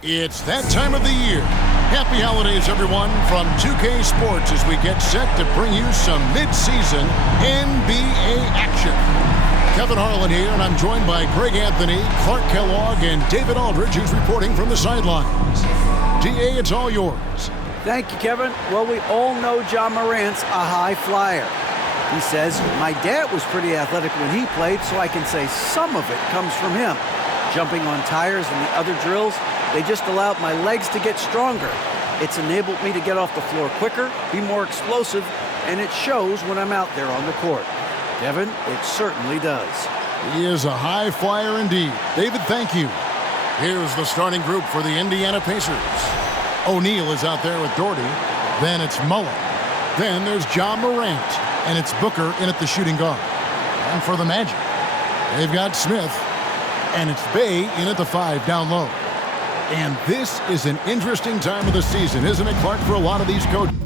It's that time of the year. Happy holidays, everyone, from 2K Sports as we get set to bring you some mid-season NBA action. Kevin Harlan here, and I'm joined by Greg Anthony, Clark Kellogg, and David Aldridge, who's reporting from the sidelines. DA, it's all yours. Thank you, Kevin. Well, we all know Ja Morant's a high flyer. He says, my dad was pretty athletic when he played, so I can say some of it comes from him. Jumping on tires and the other drills, they just allowed my legs to get stronger. It's enabled me to get off the floor quicker, be more explosive, and it shows when I'm out there on the court. Kevin, it certainly does. He is a high flyer indeed. David, thank you. Here's the starting group for the Indiana Pacers. O'Neal is out there with Doherty. Then it's Mullen. Then there's Ja Morant. And it's Booker in at the shooting guard. And for the Magic, they've got Smith. And it's Bey in at the 5 down low. And this is an interesting time of the season, isn't it, Clark, for a lot of these coaches?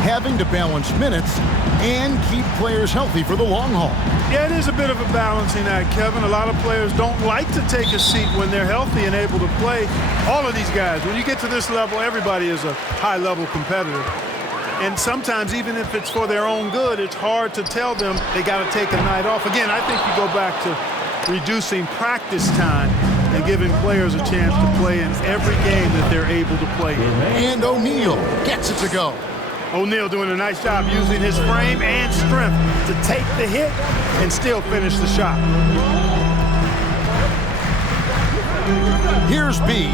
Having to balance minutes and keep players healthy for the long haul. Yeah, it is a bit of a balancing act, Kevin. A lot of players don't like to take a seat when they're healthy and able to play. All of these guys, when you get to this level, everybody is a high-level competitor. And sometimes, even if it's for their own good, it's hard to tell them they got to take a night off. Again, I think you go back to reducing practice time and giving players a chance to play in every game that they're able to play in. And O'Neal gets it to go. O'Neal doing a nice job using his frame and strength to take the hit and still finish the shot. Here's B,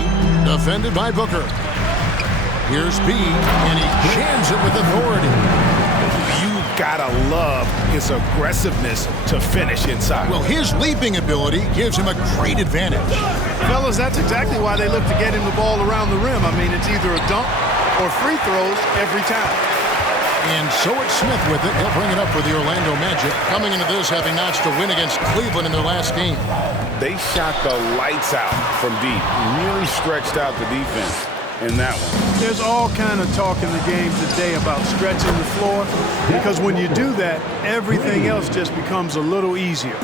defended by Booker. Here's B, and he jams it with authority. You've got to love his aggressiveness to finish inside. Well, his leaping ability gives him a great advantage. Fellas, that's exactly why they look to get him the ball around the rim. I mean, it's either a dunk or free throws every time. And so it's Smith with it. He'll bring it up for the Orlando Magic, coming into this having notched a win against Cleveland in their last game. They shot the lights out from deep, really stretched out the defense in that one. There's all kind of talk in the game today about stretching the floor, because when you do that, everything else just becomes a little easier.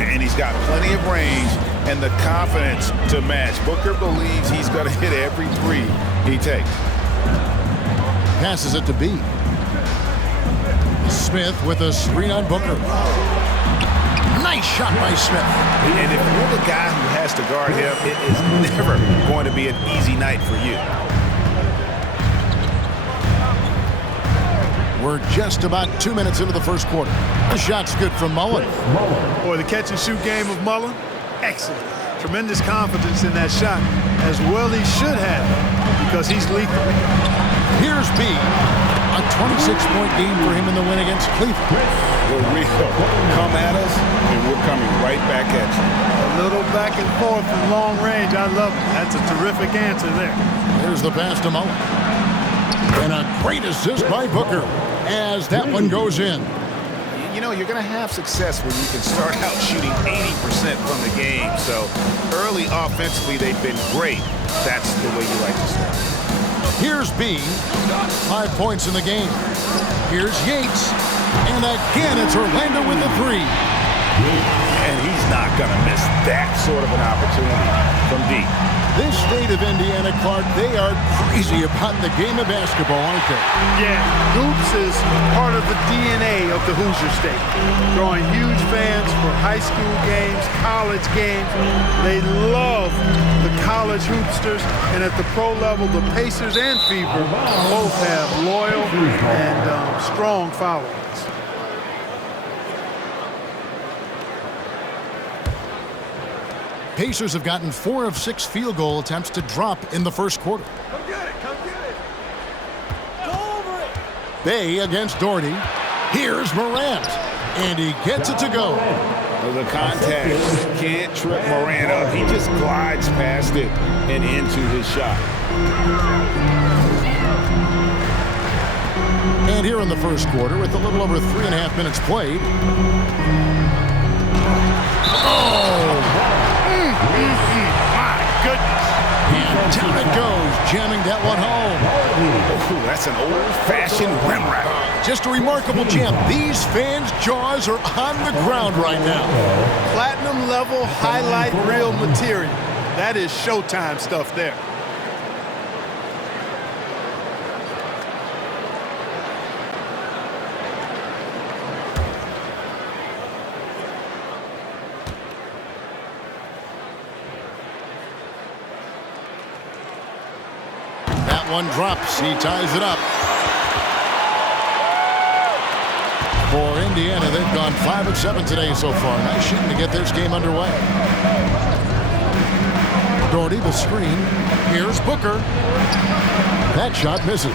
And he's got plenty of range and the confidence to match. Booker believes he's going to hit every three he takes. Passes it to B. Smith with a screen on Booker. Nice shot by Smith. And if you're the guy who has to guard him, it is never going to be an easy night for you. We're just about 2 minutes into the first quarter. The shot's good from Mullen. Boy, the catch-and-shoot game of Mullen, excellent. Tremendous confidence in that shot, as well he should have, because he's lethal. Here's B. A 26-point game for him in the win against Cleveland. We're real. Come at us, and we're coming right back at you. A little back and forth from long range. I love it. That's a terrific answer there. Here's the pass to Mullen. And a great assist by Booker as that one goes in. You know, you're going to have success when you can start out shooting 80% from the game. So early offensively, they've been great. That's the way you like to start. Here's B. 5 points in the game. Here's Yates. And again, it's Orlando with the 3. And he's not going to miss that sort of an opportunity from deep. This state of Indiana, Clark, they are crazy about the game of basketball, aren't they? Yeah, hoops is part of the DNA of the Hoosier State. Drawing huge fans for high school games, college games. They love the college hoopsters, and at the pro level, the Pacers and Fever both have loyal and strong followings. Pacers have gotten 4 of 6 field goal attempts to drop in the first quarter. Come get it, come get it. Go over it. Bey against Doherty. Here's Morant. And he gets it to go. The contact can't trip Morant up. He just glides past it and into his shot. And here in the first quarter, with a little over 3.5 minutes played. Oh! My goodness. And down it goes, jamming that one home. Oh, that's an old-fashioned rim wrap. Just a remarkable jam. These fans' jaws are on the ground right now. Platinum level highlight reel material. That is Showtime stuff there. That one drops. He ties it up. For Indiana, they've gone 5 of 7 today so far. Nice shooting to get this game underway. Doherty, the screen. Here's Booker. That shot misses.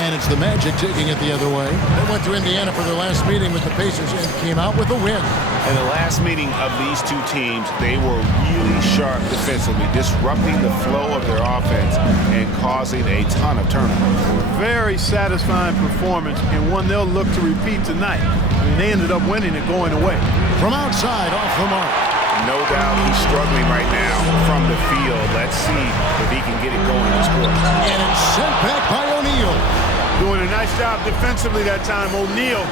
And it's the Magic taking it the other way. They went to Indiana for their last meeting with the Pacers and came out with a win. In the last meeting of these two teams, they were really sharp defensively, disrupting the flow of their offense and causing a ton of turnovers. Very satisfying performance and one they'll look to repeat tonight. I mean, they ended up winning it going away. From outside, off the mark. No doubt he's struggling right now from the field. Let's see if he can get it going this quarter. And it's sent back by O'Neal. Doing a nice job defensively that time. O'Neal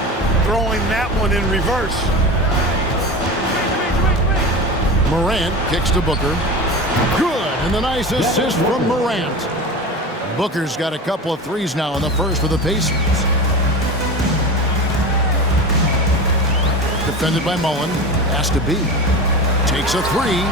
throwing that one in reverse. Morant kicks to Booker. Good, and the nice assist from Morant. Booker's got a couple of threes now in the first for the Pacers. Defended by Mullen. Has to be. Takes a three.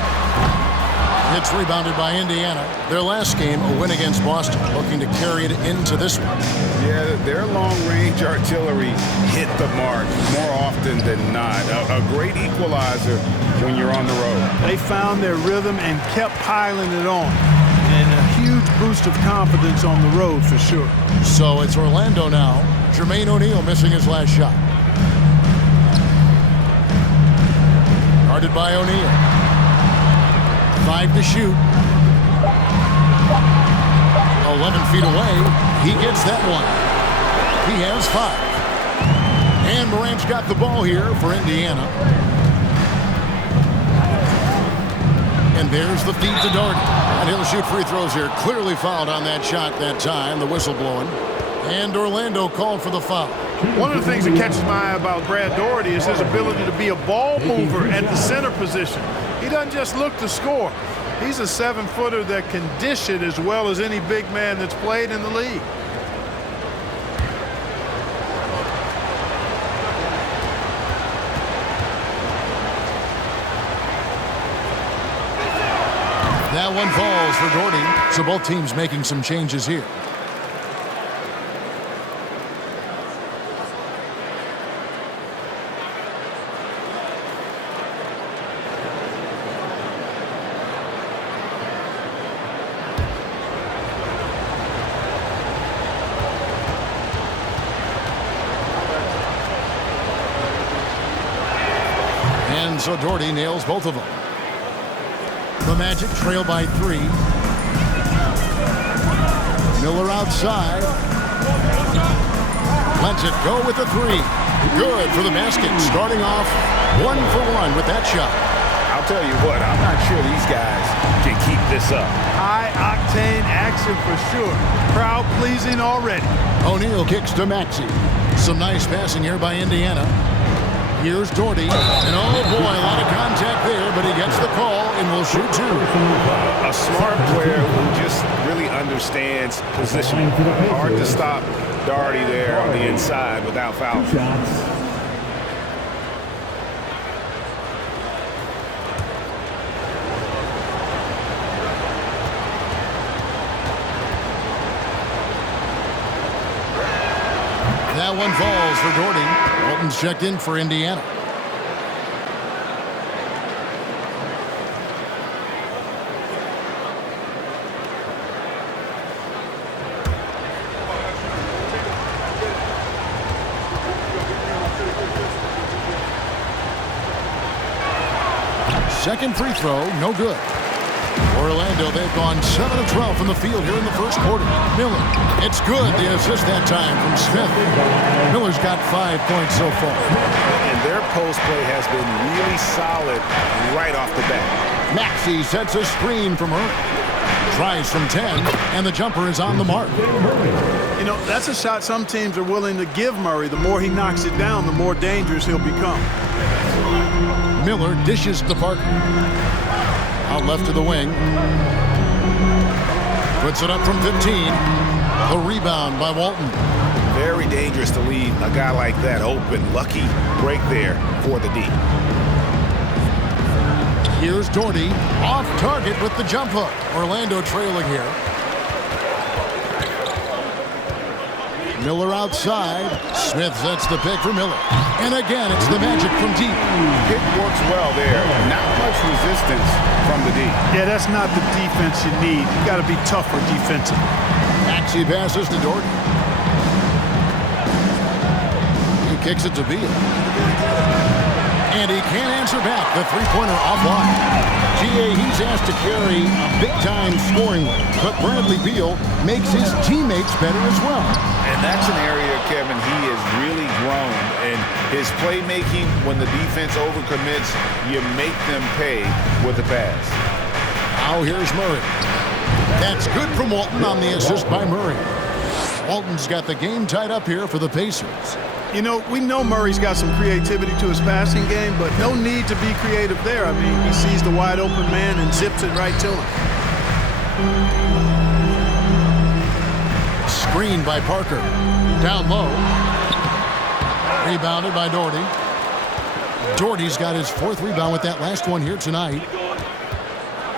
It's rebounded by Indiana. Their last game, a win against Boston, looking to carry it into this one. Yeah, their long-range artillery hit the mark more often than not. A great equalizer when you're on the road. They found their rhythm and kept piling it on. And a huge boost of confidence on the road for sure. So it's Orlando now. Jermaine O'Neal missing his last shot. Guarded by O'Neal. 5 to shoot. 11 feet away. He gets that one. He has 5. And Morant's got the ball here for Indiana. And there's the feed to Doherty. And he'll shoot free throws here. Clearly fouled on that shot that time. The whistle blowing. And Orlando called for the foul. One of the things that catches my eye about Brad Doherty is his ability to be a ball mover at the center position. He doesn't just look to score. He's a 7-footer that can dish it as well as any big man that's played in the league. That one falls for Doherty. So both teams making some changes here. So Doherty nails both of them. The Magic trail by 3. Miller outside. Lets it go with the 3. Good for the basket. Starting off 1 for 1 with that shot. I'll tell you what, I'm not sure these guys can keep this up. High-octane action for sure. Crowd pleasing already. O'Neal kicks to Maxey. Some nice passing here by Indiana. Here's Doherty, and oh boy, a lot of contact there, but he gets the call and will shoot 2. A smart player who just really understands positioning. Hard to stop Doherty there on the inside without foul. That one falls for Doherty. Walton's checked in for Indiana. Second free throw, no good. Orlando, they've gone 7 of 12 from the field here in the first quarter. Miller, it's good. The assist that time from Smith. Miller's got 5 points so far. And their post play has been really solid right off the bat. Maxey sets a screen from her. Tries from 10, and the jumper is on the mark. You know, that's a shot some teams are willing to give Murray. The more he knocks it down, the more dangerous he'll become. Miller dishes to Parker. Out left to the wing. Puts it up from 15. The rebound by Walton. Very dangerous to leave a guy like that open. Lucky break there for the D. Here's Doherty, off target with the jump hook. Orlando trailing here. Miller outside. Smith sets the pick for Miller. And again, it's the Magic from deep. Pick works well there. Not much resistance from the D. Yeah, that's not the defense you need. You got to be tougher defensively. Maxey passes to Doherty. He kicks it to Beal. And he can't answer back. The three-pointer offline. G.A. he's asked to carry a big-time scoring load, but Bradley Beal makes his teammates better as well. And that's an area, Kevin, he has really grown. And his playmaking, when the defense overcommits, you make them pay with the pass. Now here's Murray. That's good from Walton on the assist by Murray. Walton's got the game tied up here for the Pacers. You know, we know Murray's got some creativity to his passing game, but no need to be creative there. I mean, he sees the wide open man and zips it right to him. Screen by Parker. Down low. Rebounded by Doherty. Doherty's got his fourth rebound with that last one here tonight.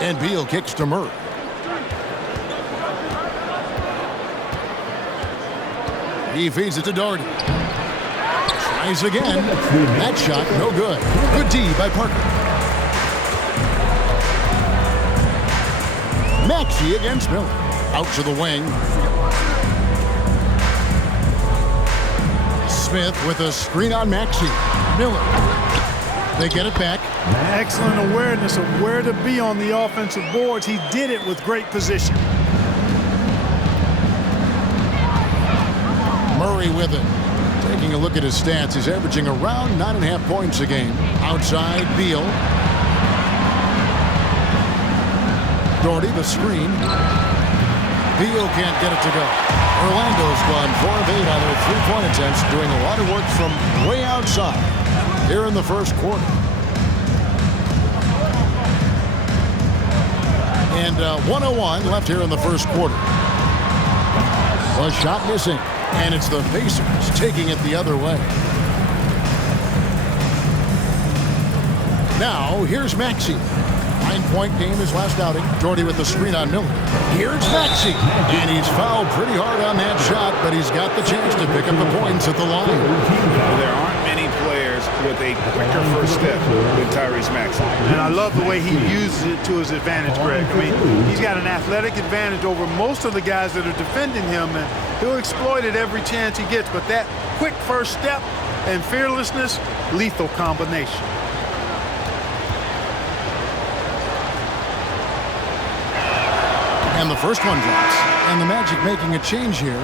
And Beal kicks to Murray. He feeds it to Doherty. Tries again. That shot, no good. Good D by Parker. Maxey against Miller. Out to the wing. Smith with a screen on Maxey. Miller. They get it back. Excellent awareness of where to be on the offensive boards. He did it with great position. Murray with it. Taking a look at his stats, he's averaging around 9.5 points a game. Outside, Beal. Doherty, the screen. Beal can't get it to go. Orlando's gone 4 of 8 on their three-point attempts, doing a lot of work from way outside here in the first quarter. And 1:01 left here in the first quarter. A shot missing. And it's the Pacers taking it the other way. Now, here's Maxey. 9-point game his last outing. Doherty with the screen on Miller. Here's Maxey. And he's fouled pretty hard on that shot, but he's got the chance to pick up the points at the line. Well, there aren't many players with a quicker first step than Tyrese Maxey. And I love the way he uses it to his advantage, Greg. I mean, he's got an athletic advantage over most of the guys that are defending him, and he'll exploit it every chance he gets. But that quick first step and fearlessness, lethal combination. And the first one drops. And the Magic making a change here.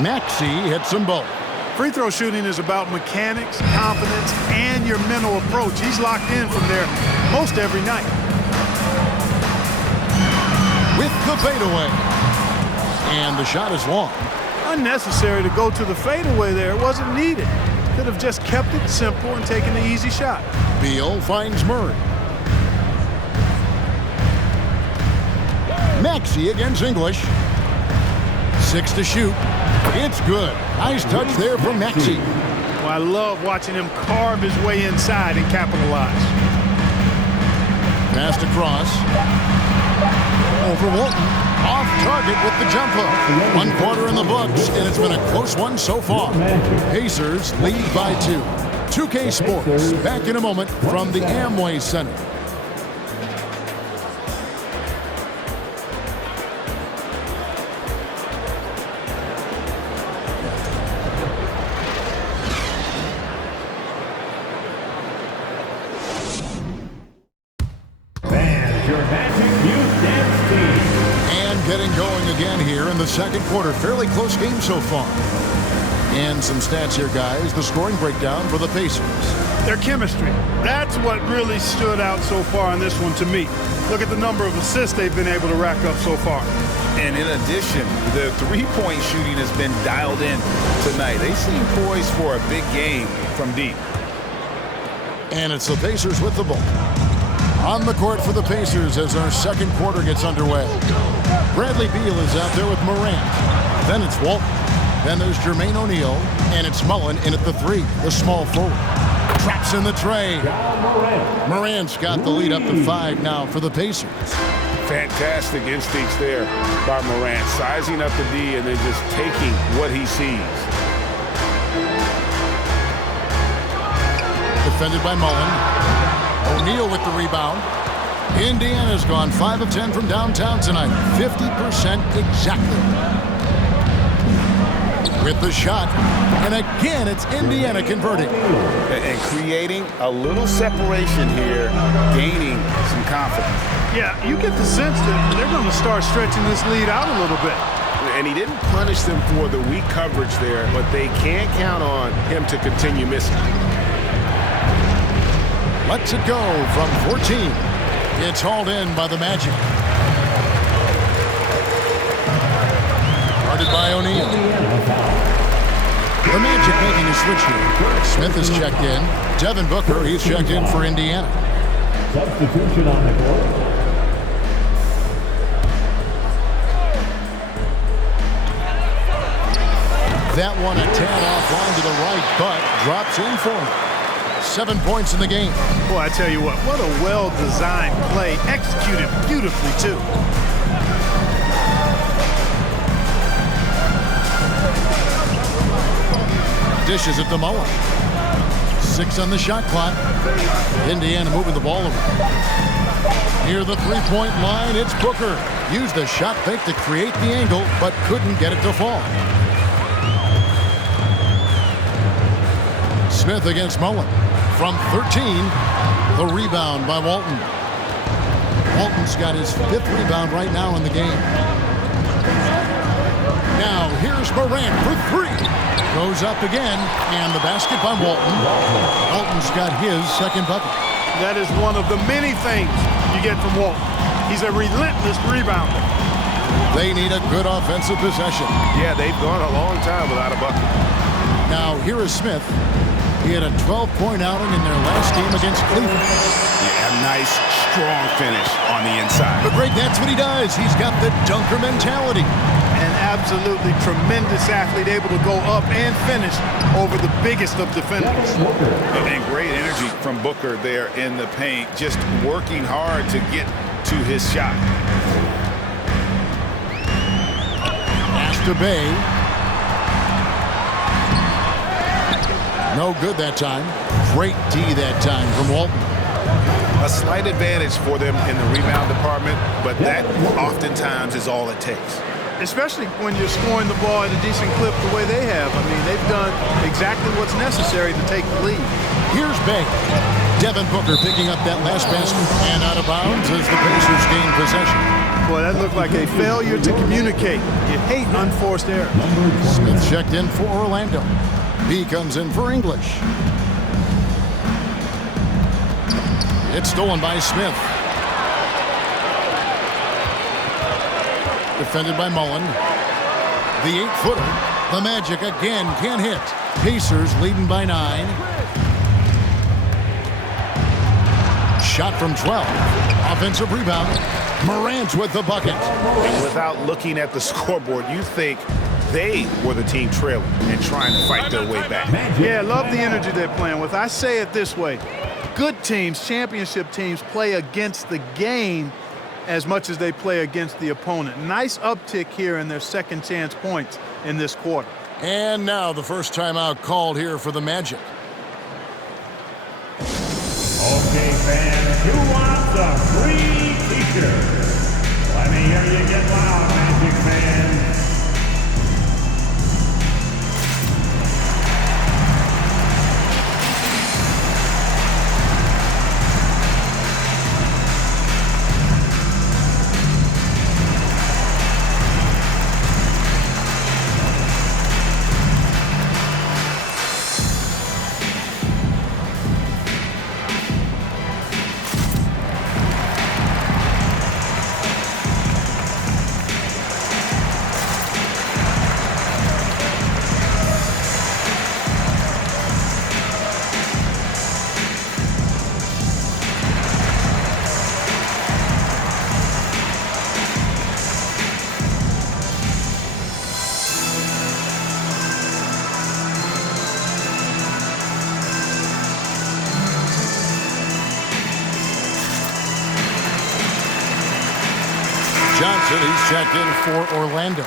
Maxey hits them both. Free throw shooting is about mechanics, confidence, and your mental approach. He's locked in from there most every night. With the fadeaway. And the shot is long. Unnecessary to go to the fadeaway there. It wasn't needed. Could have just kept it simple and taken the easy shot. Beal finds Murray. Maxey against English. 6 to shoot. It's good. Nice touch there from Maxey. Well, I love watching him carve his way inside and capitalize. Passed across. Over Walton. Off target with the jump hook. 1 quarter in the books, and it's been a close one so far. Pacers lead by 2. 2K Sports back in a moment from the Amway Center. And your Magic Youth Dance Team. in the second quarter. Fairly close game so far. And some stats here, guys. The scoring breakdown for the Pacers. Their chemistry. That's what really stood out so far in this one to me. Look at the number of assists they've been able to rack up so far. And in addition, the three-point shooting has been dialed in tonight. They seem poised for a big game from deep. And it's the Pacers with the ball. On the court for the Pacers as our second quarter gets underway. Bradley Beal is out there with Morant. Then it's Walton. Then there's Jermaine O'Neal. And it's Mullen in at the three, the small forward. Traps in the tray. Morant's got the lead up to 5 now for the Pacers. Fantastic instincts there by Morant, sizing up the D and then just taking what he sees. Defended by Mullen. O'Neal with the rebound. Indiana's gone 5 of 10 from downtown tonight. 50% exactly. With the shot. And again, it's Indiana converting. And creating a little separation here, gaining some confidence. Yeah, you get the sense that they're going to start stretching this lead out a little bit. And he didn't punish them for the weak coverage there, but they can't count on him to continue missing. Lets it go from 14. It's hauled in by the Magic. Guarded by O'Neal. The Magic making a switch here. Smith is checked in. Devin Booker, he's checked in for Indiana. Substitution on the court. That one a tad offline to the right, but drops in for him. 7 points in the game. Boy, I tell you what a well-designed play, executed beautifully, too. Dishes it to Mullen. 6 on the shot clock. Indiana moving the ball over. Near the three-point line, it's Booker. Used the shot fake to create the angle, but couldn't get it to fall. Smith against Mullen. From 13, the rebound by Walton. Walton's got his 5th rebound right now in the game. Now, here's Morant for 3. Goes up again, and the basket by Walton. Walton's got his second bucket. That is one of the many things you get from Walton. He's a relentless rebounder. They need a good offensive possession. Yeah, they've gone a long time without a bucket. Now, here is Smith. He had a 12-point outing in their last game against Cleveland. Yeah, a nice, strong finish on the inside. But Greg, that's what he does. He's got the dunker mentality. An absolutely tremendous athlete, able to go up and finish over the biggest of defenders. And great energy from Booker there in the paint, just working hard to get to his shot. Pass to Bay. No good that time. Great D that time from Walton. A slight advantage for them in the rebound department, but that oftentimes is all it takes. Especially when you're scoring the ball at a decent clip the way they have. I mean, they've done exactly what's necessary to take the lead. Here's Bay. Devin Booker picking up that last basket. And out of bounds as the Pacers gain possession. Boy, that looked like a failure to communicate. You hate unforced errors. Smith checked in for Orlando. B comes in for English. It's stolen by Smith. Defended by Mullen. The 8-footer. The Magic again can't hit. Pacers leading by 9. Shot from 12. Offensive rebound. Morant with the bucket. And without looking at the scoreboard, you think they were the team trailing and trying to fight their way back. Yeah, love the energy they're playing with. I say it this way. Good teams, championship teams, play against the game as much as they play against the opponent. Nice uptick here in their second chance points in this quarter. And now the first timeout called here for the Magic. Okay, fans, who wants a free t-shirt? Let me hear you get loud, Magic fans. Johnson, he's checked in for Orlando.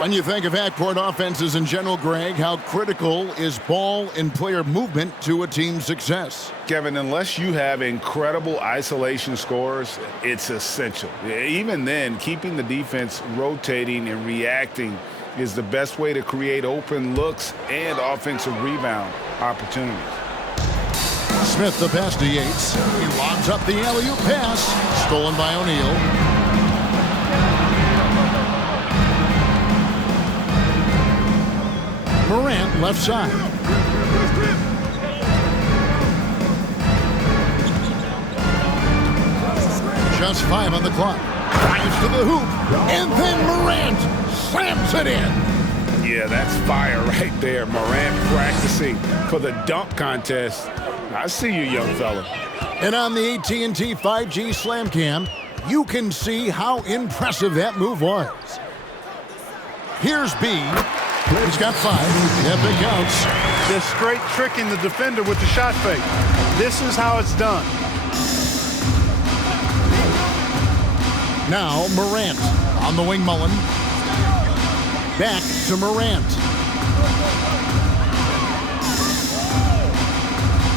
When you think of half-court offenses in general, Greg, how critical is ball and player movement to a team's success? Kevin, unless you have incredible isolation scores, it's essential. Even then, keeping the defense rotating and reacting is the best way to create open looks and offensive rebound opportunities. Smith, the pass to Yates. He lobs up the alley-oop pass. Stolen by O'Neal. Morant, left side. Just 5 on the clock. Drives to the hoop. And then Morant slams it in. Yeah, that's fire right there. Morant practicing for the dunk contest. I see you, young fella. And on the AT&T 5G Slam Cam, you can see how impressive that move was. Here's B. He's got 5. Yep, it counts. Just straight tricking the defender with the shot fake. This is how it's done. Now Morant on the wing. Mullen. Back to Morant.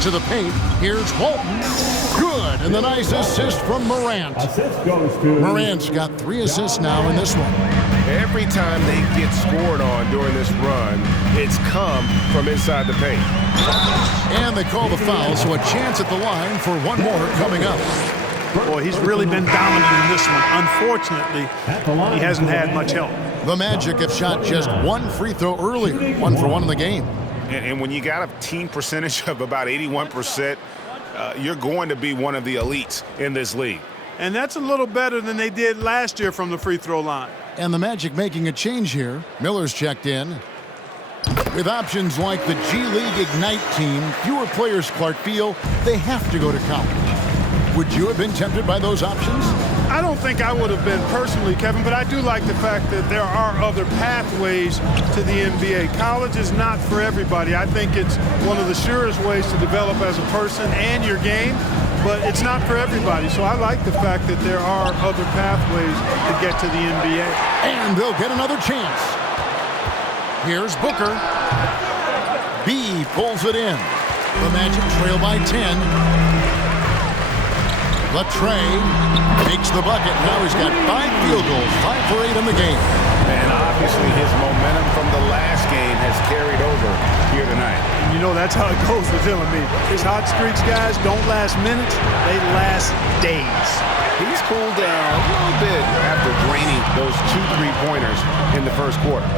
To the paint. Here's Walton. Good. And the nice assist from Morant. Assist goes to Morant's got 3 assists now in this one. Every time they get scored on during this run, it's come from inside the paint. And they call the foul, so a chance at the line for one more coming up. Boy, he's really been dominant in this one. Unfortunately, he hasn't had much help. The Magic have shot just 1 free throw earlier, 1 for 1 in the game. And when you got a team percentage of about 81%, you're going to be one of the elites in this league. And that's a little better than they did last year from the free throw line. And the Magic making a change here. Miller's checked in. With options like the G League Ignite team, fewer players, Clark, feel they have to go to college. Would you have been tempted by those options? I don't think I would have been personally, Kevin, but I do like the fact that there are other pathways to the NBA. College is not for everybody. I think it's one of the surest ways to develop as a person and your game, but it's not for everybody. So I like the fact that there are other pathways to get to the NBA. And they'll get another chance. Here's Booker. B pulls it in. The Magic trail by 10. Latrey makes the bucket. Now he's got 5 field goals, 5 for 8 in the game. And obviously his momentum from the last game has carried over here tonight. And you know that's how it goes with him. I mean, his hot streaks, guys, don't last minutes. They last days. He's cooled down a little bit after draining those 2 3-pointers in the first quarter.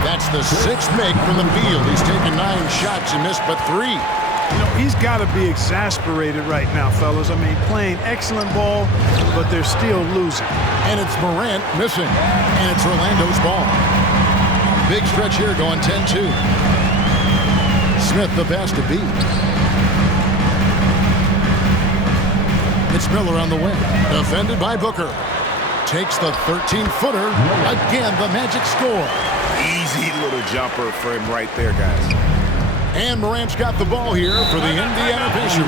That's the 6th make from the field. He's taken 9 shots and missed but 3. You know, he's got to be exasperated right now, fellas. I mean, playing excellent ball, but they're still losing. And it's Morant missing. And it's Orlando's ball. Big stretch here going 10-2. Smith the pass to B. It's Miller on the wing. Defended by Booker. Takes the 13-footer. Again, the Magic score. Easy little jumper for him right there, guys. And Morant's got the ball here for the Indiana Pacers.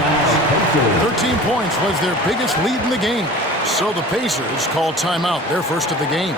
13 points was their biggest lead in the game. So the Pacers call timeout, their first of the game.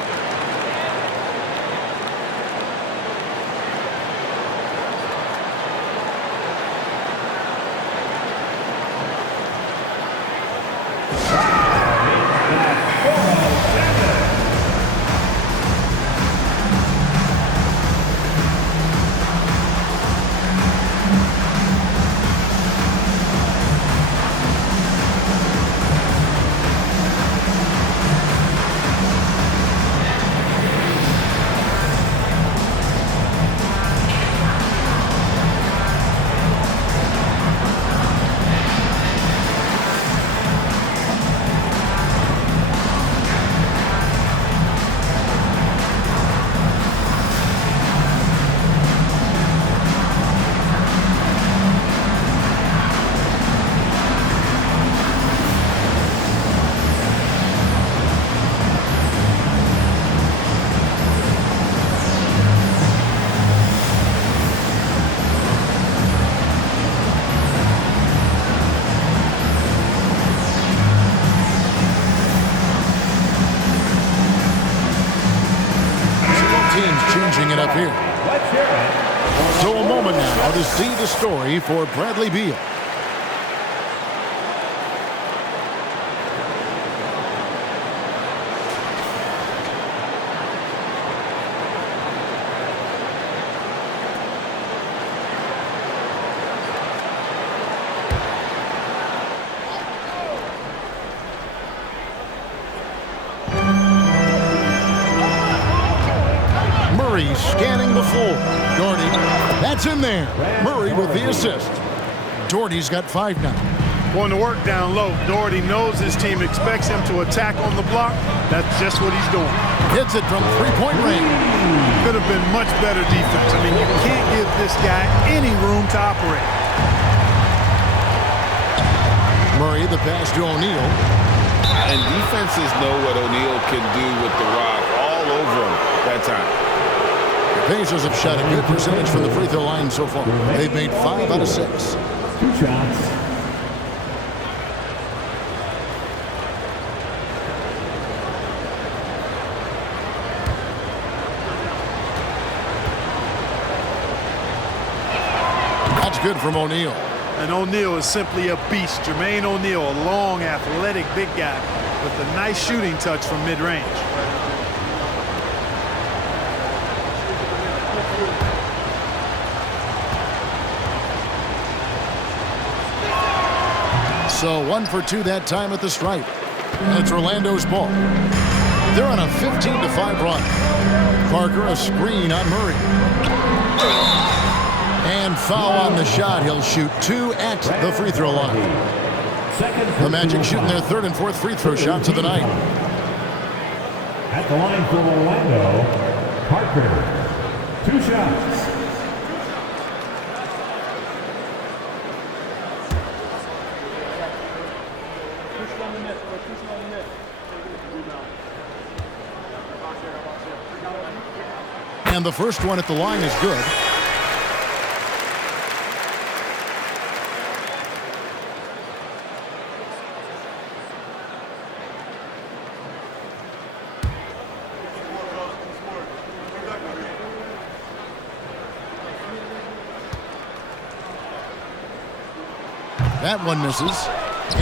stuff here. Let's hear it. So a moment now to see the story for Bradley Beal. Murray scanning the floor. Doherty, that's in there. Murray with the assist. Doherty's got 5 now. Going to work down low. Doherty knows his team expects him to attack on the block. That's just what he's doing. Hits it from three-point range. Could have been much better defense. I mean, you can't give this guy any room to operate. Murray, the pass to O'Neal. And defenses know what O'Neal can do with the rock all over him that time. The Pacers have shot a good percentage from the free throw line so far. They've made 5 out of 6. 2 shots. That's good from O'Neal. And O'Neal is simply a beast. Jermaine O'Neal, a long, athletic, big guy with a nice shooting touch from mid-range. So 1 for 2 that time at the stripe. And it's Orlando's ball. They're on a 15-5 run. Parker, a screen on Murray. And foul on the shot. He'll shoot 2 at the free throw line. The Magic shooting their 3rd and 4th free throw shots of the night. At the line for Orlando, Parker. 2 shots. And the first one at the line is good. That one misses.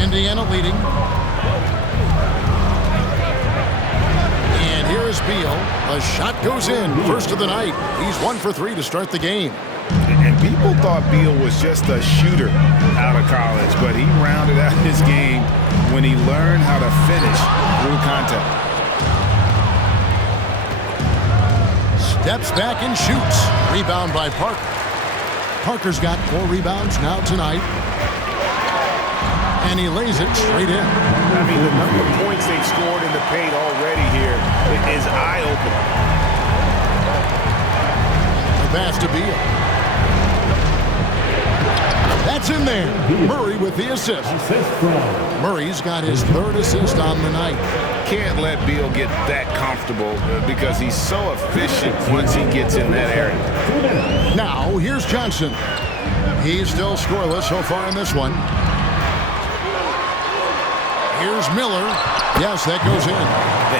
Indiana leading. And here is Beal. A shot goes in. First of the night. He's 1 for 3 to start the game. And people thought Beal was just a shooter out of college, but he rounded out his game when he learned how to finish through contact. Steps back and shoots. Rebound by Parker. Parker's got 4 rebounds now tonight. And he lays it straight in. I mean, the number of points they've scored in the paint already here is eye-opening. The pass to Beal. That's in there. Murray with the assist. Murray's got his 3rd assist on the night. Can't let Beal get that comfortable because he's so efficient once he gets in that area. Now, here's Johnson. He's still scoreless so far in this one. Here's Miller. Yes, that goes in.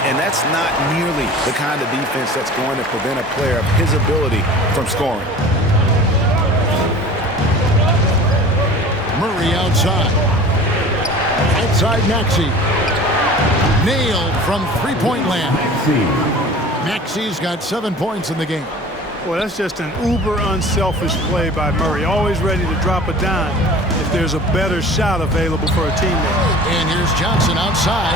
And that's not nearly the kind of defense that's going to prevent a player of his ability from scoring. Murray outside. Outside Maxey. Nailed from three-point land. Maxey's got 7 points in the game. Well, that's just an uber unselfish play by Murray. Always ready to drop a dime if there's a better shot available for a teammate. And here's Johnson outside.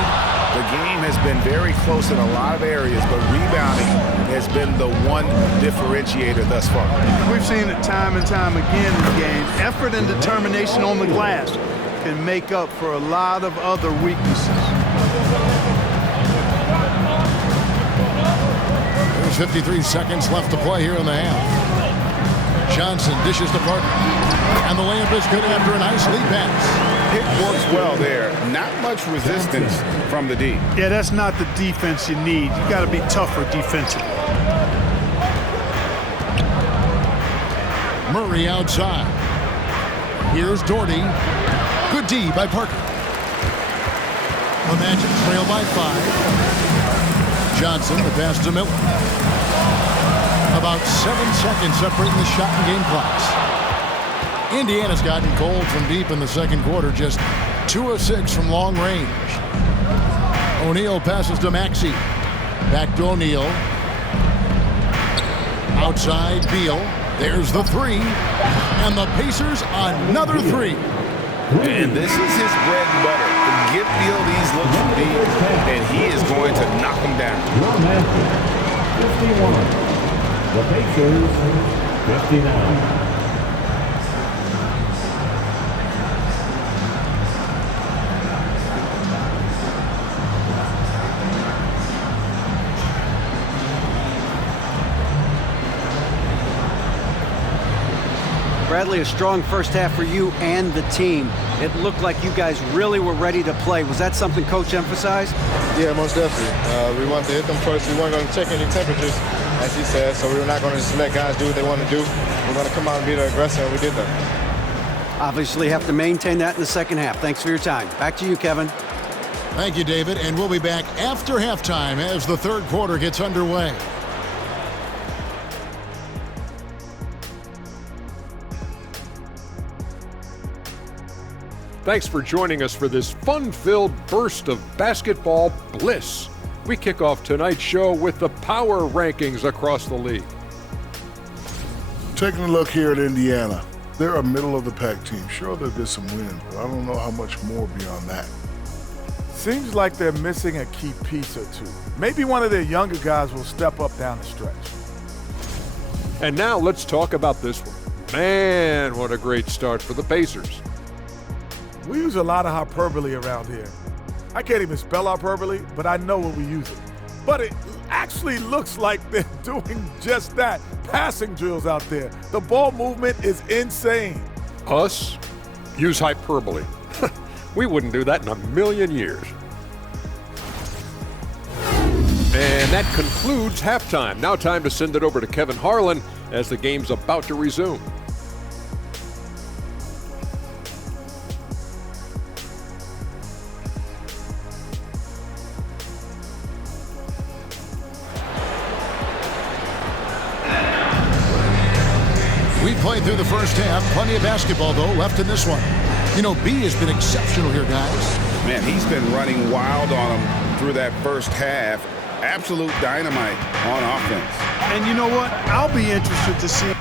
The game has been very close in a lot of areas, but rebounding has been the one differentiator thus far. We've seen it time and time again in games. Effort and determination on the glass can make up for a lot of other weaknesses. There's 53 seconds left to play here in the half. Johnson dishes to Parker. And the layup is good after a nice lead pass. It works well there. Not much resistance from the D. Yeah, that's not the defense you need. You got to be tougher defensively. Murray outside. Here's Doherty. Good D by Parker. The Magic trail by 5. Johnson, the pass to Miller. About 7 seconds separating the shot and game clocks. Indiana's gotten cold from deep in the second quarter, just 2 of 6 from long range. O'Neal passes to Maxey. Back to O'Neal. Outside Beal. There's the three. And the Pacers another three. And this is his bread and butter. Give Beal these looks from deep, and he is going to knock them down. Your match, 51. The Pacers, 59. Bradley, a strong first half for you and the team. It looked like you guys really were ready to play. Was that something Coach emphasized? Yeah, most definitely. We wanted to hit them first. We weren't going to check any temperatures, as he said, so we were not going to just let guys do what they want to do. We're going to come out and be the aggressor, and we did that. Obviously have to maintain that in the second half. Thanks for your time. Back to you, Kevin. Thank you, David. And we'll be back after halftime as the third quarter gets underway. Thanks for joining us for this fun-filled burst of basketball bliss. We kick off tonight's show with the power rankings across the league. Taking a look here at Indiana, they're a middle-of-the-pack team. Sure, they'll get some wins, but I don't know how much more beyond that. Seems like they're missing a key piece or two. Maybe one of their younger guys will step up down the stretch. And now let's talk about this one. Man, what a great start for the Pacers. We use a lot of hyperbole around here. I can't even spell hyperbole, but I know when we use it. But it actually looks like they're doing just that. Passing drills out there. The ball movement is insane. Us? Use hyperbole. We wouldn't do that in a million years. And that concludes halftime. Now time to send it over to Kevin Harlan as the game's about to resume. We played through the first half. Plenty of basketball, though, left in this one. You know, B has been exceptional here, guys. Man, he's been running wild on them through that first half. Absolute dynamite on offense. And you know what? I'll be interested to see